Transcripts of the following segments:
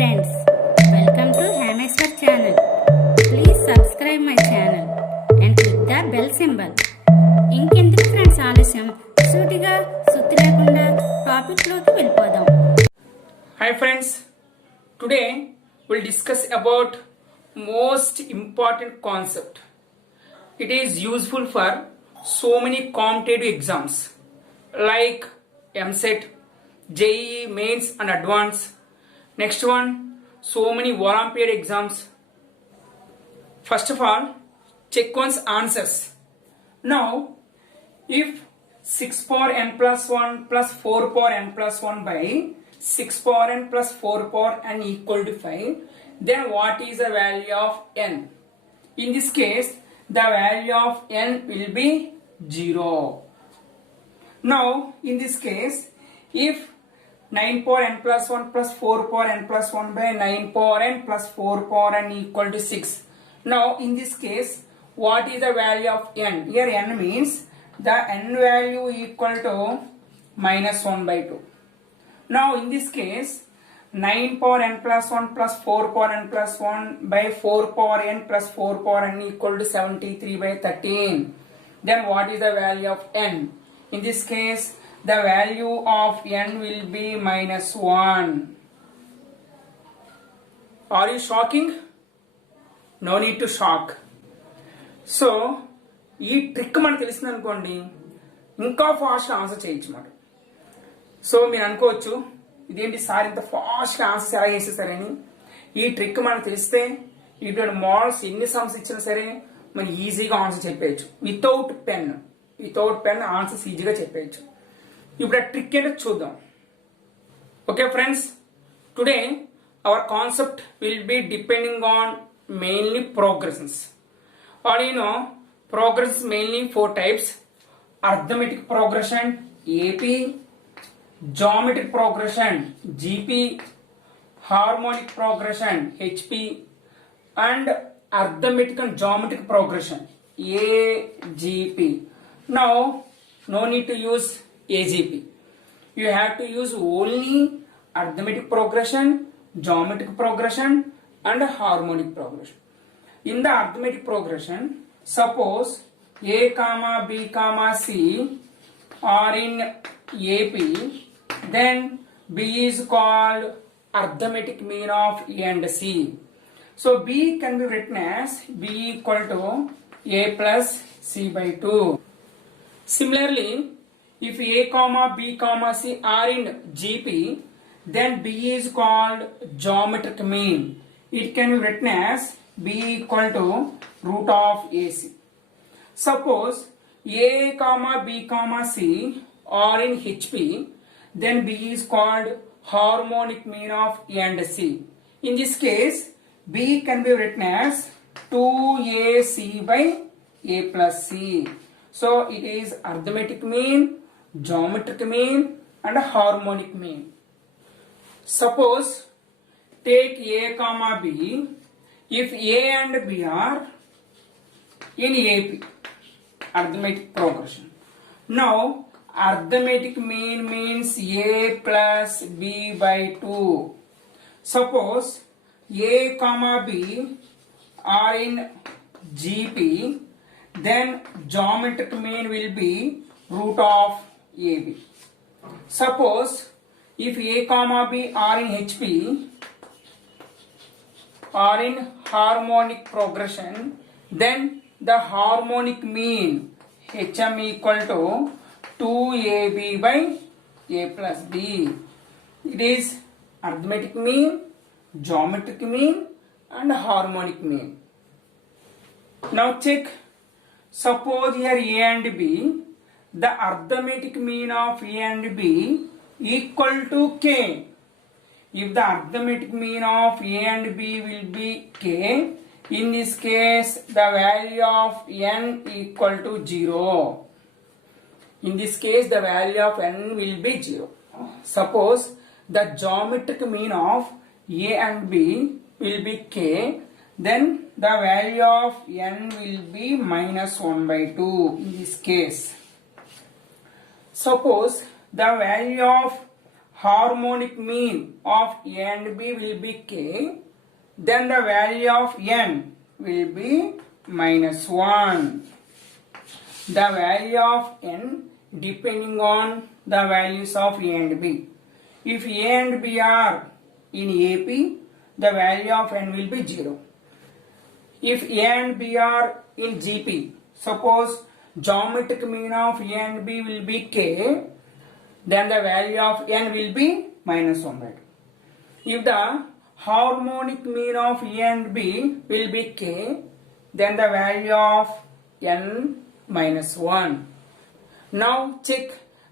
friends, welcome to Hameswar channel. Please subscribe my channel and click the bell symbol. ఇంకెందుకు friends ఆలస్యం, సూటిగా సుత్తి లేకుండా టాపిక్ లోకి వెళ్ళిపోదాం. Hi friends, today we'll discuss about most important concept. It is useful for so many competitive exams like MSET, JEE mains and advanced. Next one, so many Olympiad exams. First of all, check one's answers. Now, if 6 power n plus 1 plus 4 power n plus 1 by 6 power n plus 4 power n equal to 5, then what is the value of n? In this case, the value of n will be 0. Now, in this case, if 9 power n plus 1 plus 4 power n plus 1 by 9 power n plus 4 power n equal to 6. Now, in this case, what is the value of n? Here n means the n value equal to minus 1 by 2. Now, in this case, 9 power n plus 1 plus 4 power n plus 1 by 4 power n plus 4 power n equal to 73 by 13. Then what is the value of n? In this case, the value of n will be minus 1. Are you shocking? No need to shock. So, ఈ trick మనకు తెలిసింది అనుకోండి, ఇంకా ఫాస్ట్గా answer చేయొచ్చు మాట. So మీరు అనుకోవచ్చు, ఇదేంటి సార్ ఇంత ఫాస్ట్గా ఆన్సర్స్ ఎలా చేసేసారని. ఈ ట్రిక్ మనకు తెలిస్తే ఇటువంటి మోడల్స్ ఎన్ని సమ్స్ ఇచ్చినా సరే మనం ఈజీగా ఆన్సర్ చెప్పేయచ్చు. వితౌట్ పెన్ ఆన్సర్స్ ఈజీగా చెప్పేయచ్చు. ఇప్పుడు ఆ ట్రిక్ ఏంటో చూద్దాం. Okay friends, today our concept will be depending on mainly progressions. Are you know progressions mainly 4 types: arithmetic progression AP, geometric progression GP, harmonic progression HP, and arithmetic and geometric progression AGP. Now, no need to use AGP. You have to use only arithmetic progression, geometric progression, and harmonic progression. In the arithmetic progression, suppose A comma B comma C are in AP, then B is called arithmetic mean of A and C. So B can be written as B equal to A plus C by 2. Similarly, if A comma B comma C are in GP, then B is called geometric mean. It can be written as B equal to root of AC. Suppose A comma B comma C are in HP, then B is called harmonic mean of A and C. In this case, B can be written as 2AC by A plus C. So it is arithmetic mean, geometric mean, and harmonic mean. Suppose take A comma B. If A and B are in AP, arithmetic progression. Now, arithmetic mean means A plus B by 2. Suppose A comma B are in GP, then geometric mean will be root of AB. Suppose if A comma B are in HP, are in harmonic progression, then the harmonic mean HM equal to 2AB by A plus B. It is arithmetic mean, geometric mean, and harmonic mean. Now check. Suppose here A and B, the arithmetic mean of A and B equal to K. If the arithmetic mean of A and B will be K, in this case the value of n equal to 0. In this case the value of n will be 0. Suppose the geometric mean of A and B will be K, then the value of n will be minus 1 by 2 in this case. Suppose the value of harmonic mean of A and B will be k, then the value of n will be minus 1. The value of n depending on the values of A and B. If A and B are in AP, the value of n will be 0. If A and B are in GP, suppose geometric mean of A and B will be k, then the value of n will be minus 1 by 2. If the harmonic mean of A and B will be k, then the value of n minus 1. Now check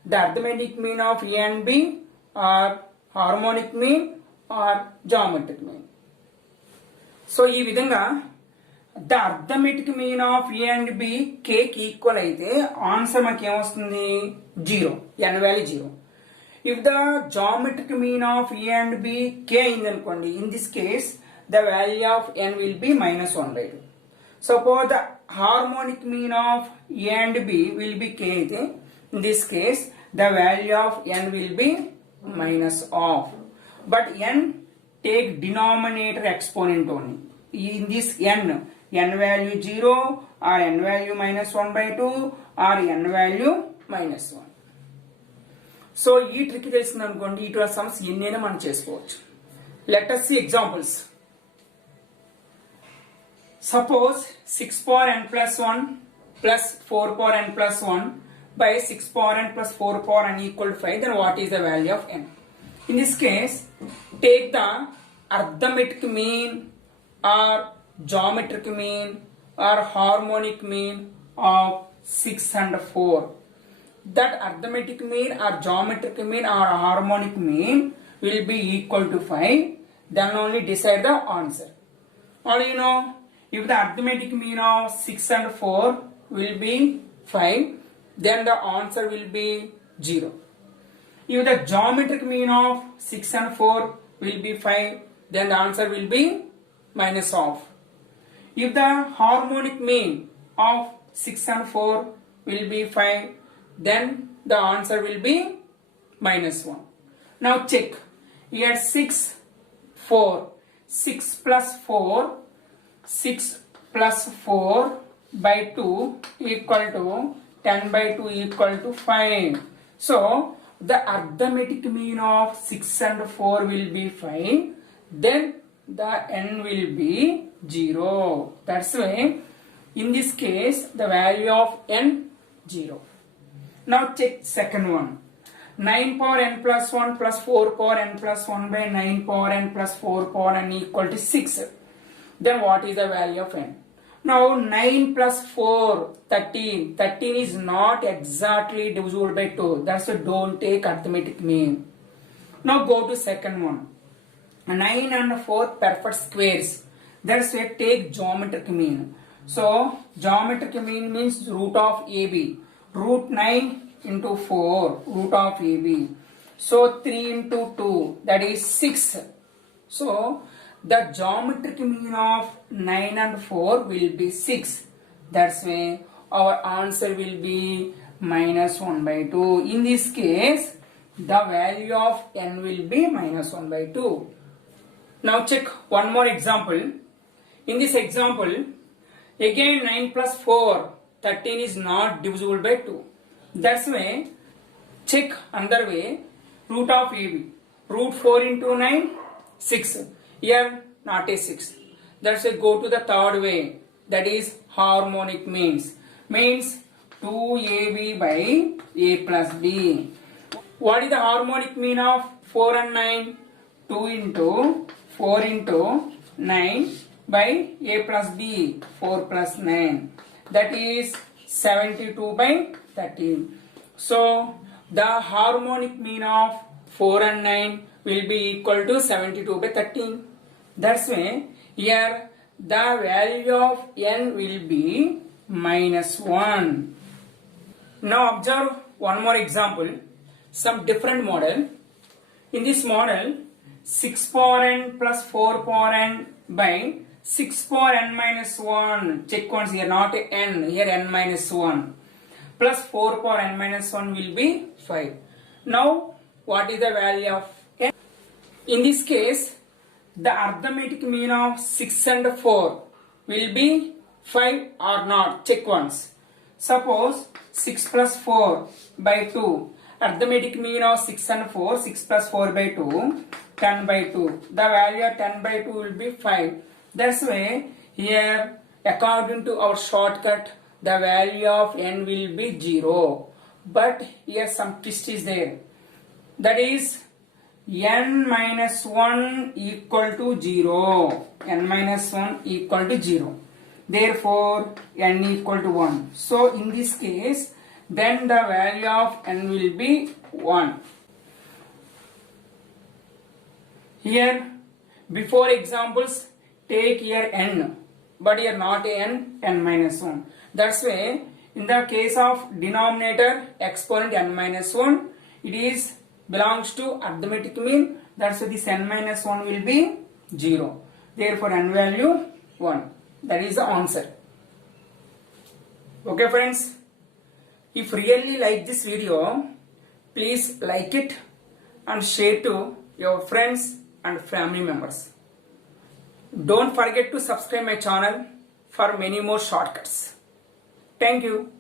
the arithmetic mean of A and B or harmonic mean or geometric mean. So ఈ విధంగా the arithmetic mean of a and b k కి equal అయితే answer మనకి ఏమొస్తుంది 0, n value 0. If the geometric mean of a and b k అయింది అనుకోండి, in this case the value of n will be minus 1 by 2. Suppose the harmonic mean of a and b will be k అయితే, in this case the value of n will be minus of. But n take denominator exponent only. In this n value 0 or n value minus 1 by 2 or n value minus 1. So ఈ trick తెలిసింది అనుకోండి, ఇటువంటి సమస్య ఎన్నైనా మనం చేసుకోవచ్చు. Let us see examples. Suppose 6 power n plus 1 plus 4 power n plus 1 by 6 power n plus 4 power n equal to 5, then what is the value of n? In this case, take the arithmetic mean or geometric mean or harmonic mean of 6 and 4. That arithmetic mean or geometric mean or harmonic mean will be equal to 5. Then only decide the answer. Or you know, if the arithmetic mean of 6 and 4 will be 5, then the answer will be 0. If the geometric mean of 6 and 4 will be 5, then the answer will be minus of. If the harmonic mean of 6 and 4 will be 5, then the answer will be minus 1. Now check. Here 6, 4. 6 plus 4. 6 plus 4 by 2 equal to 10 by 2 equal to 5. So, the arithmetic mean of 6 and 4 will be 5. Then the n will be 0. That's why in this case the value of n 0. Now check second one. 9 power n plus 1 plus 4 power n plus 1 by 9 power n plus 4 power n equal to 6. Then what is the value of n? Now 9 plus 4, 13. 13 is not exactly divisible by 2. That's why don't take arithmetic mean. Now go to second one. 9 and 4 perfect squares. That's why take geometric mean. So geometric mean means root of AB. Root 9 into 4, root of AB. So 3 into 2, that is 6. So the geometric mean of 9 and 4 will be 6. That's why our answer will be minus 1 by 2. In this case, the value of n will be minus 1 by 2. Now check one more example. In this example, again 9 plus 4, 13 is not divisible by 2. That's why check another way. Root of AB. Root 4 into 9, 6. Here not a 6. That's why go to the third way. That is harmonic means. Means 2AB by A plus B. What is the harmonic mean of 4 and 9? 2 into 4 into 9 by A plus B. 4 plus 9. That is 72 by 13. So the harmonic mean of 4 and 9 will be equal to 72 by 13. That's why here the value of n will be minus 1. Now observe one more example. Some different model. In this model, 6 power n plus 4 power n by 6 power n minus 1. Check once here, not n, here n minus 1. Plus 4 power n minus 1 will be 5. Now what is the value of n? In this case, the arithmetic mean of 6 and 4 will be 5 or not. Check once. Suppose 6 plus 4 by 2. Arithmetic mean of 6 and 4, 6 plus 4 by 2, 10 by 2. The value of 10 by 2 will be 5. That's why here, according to our shortcut, the value of n will be 0. But here some twist is there. That is n minus 1 equal to 0. N minus 1 equal to 0. Therefore, n equal to 1. So, in this case, then the value of n will be 1. Here, before examples, take here n. But here not n minus 1. That's why, in the case of denominator, exponent n minus 1, it is belongs to arithmetic mean. That's why this n minus 1 will be 0. Therefore, n value 1. That is the answer. Okay friends, if really like this video, please like it and share to your friends and family members. Don't forget to subscribe my channel for many more shortcuts. Thank you.